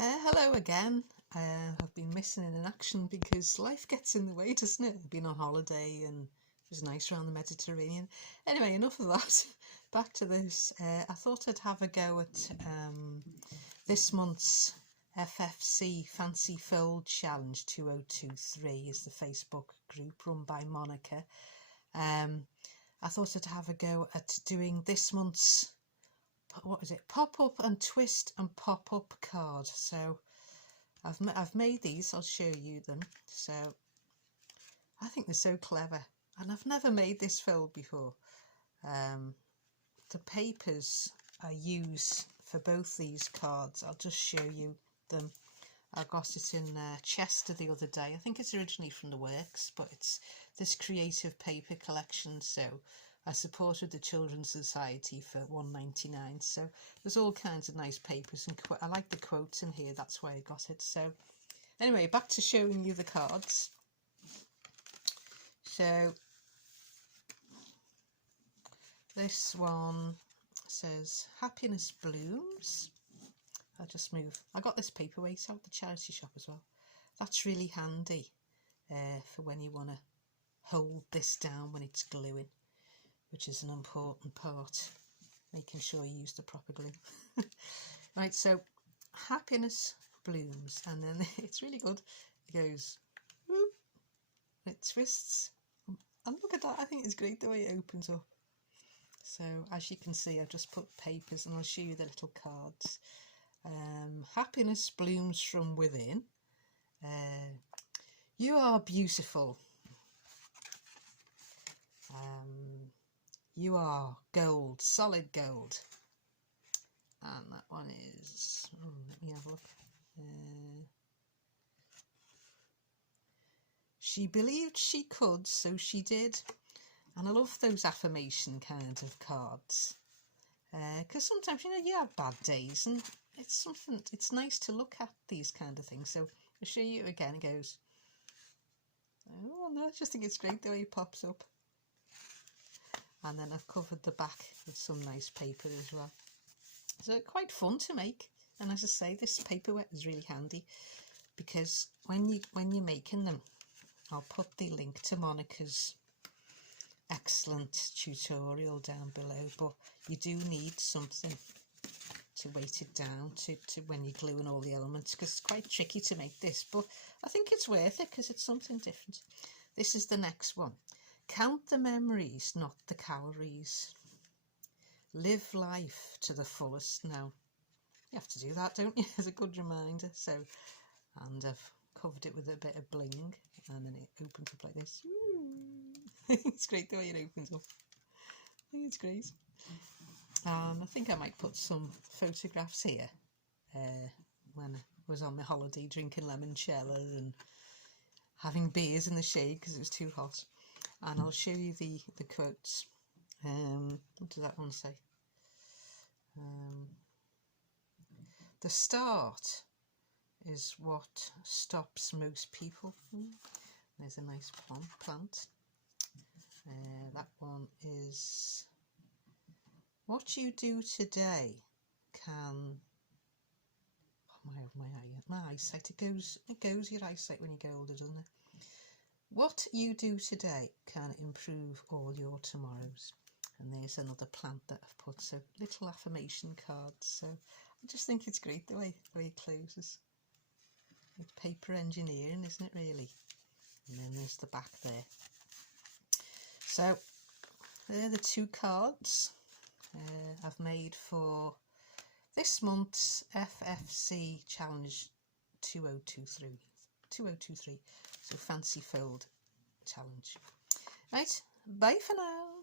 Hello again. I've been missing in action because life gets in the way, doesn't it? I've been on holiday and it was nice around the Mediterranean. Anyway, enough of that. Back to this. I thought I'd have a go at this month's FFC Fancy Fold Challenge 2023 is the Facebook group run by Monica. I thought I'd have a go at doing this month's pop up and twist and pop up card. So I've made these. I'll show you them. So I think they're so clever, and I've never made this fold before. The papers I use for both these cards, I'll just show you them. I got it in Chester the other day. I think it's originally from the Works, but it's this creative paper collection, so I supported the Children's Society for £1.99. So there's all kinds of nice papers, and I like the quotes in here, that's why I got it. So anyway, back to showing you the cards. So this one says Happiness Blooms. I'll just move. I got this paperweight out the charity shop as well. That's really handy for when you want to hold this down when it's gluing, which is an important part, making sure you use the proper glue. Right, so Happiness Blooms, and then it's really good. It goes, whoop, it twists, and look at that. I think it's great the way it opens up. So as you can see, I've just put papers, and I'll show you the little cards. Happiness blooms from within. You are beautiful. You are gold, solid gold. And that one is, let me have a look. She believed she could, so she did. And I love those affirmation kind of cards. Because sometimes, you have bad days, and it's nice to look at these kind of things. So I'll show you again. It goes, oh no, I just think it's great the way it pops up. And then I've covered the back with some nice paper as well. So quite fun to make. And as I say, this paperweight is really handy, because when you're making them, I'll put the link to Monica's excellent tutorial down below, but you do need something to weight it down to when you're gluing all the elements, because it's quite tricky to make this, but I think it's worth it because it's something different. This is the next one. Count the memories, not the calories. Live life to the fullest. Now you have to do that, don't you? As a good reminder. So, and I've covered it with a bit of bling, and then it opens up like this. It's great the way it opens up. I think it's great. I think I might put some photographs here when I was on my holiday drinking limoncello and having beers in the shade because it was too hot. And I'll show you the quotes. What does that one say? The start is what stops most people. There's a nice plant. That one is, what you do today can, my eyesight, it goes your eyesight when you get older, doesn't it? What you do today can improve all your tomorrows. And there's another plant that I've put, so little affirmation cards. So I just think it's great the way it closes. It's paper engineering, isn't it, really? And then there's the back there. So they're the two cards I've made for this month's FFC Challenge 2023. So Fancy Fold Challenge. Right, bye for now.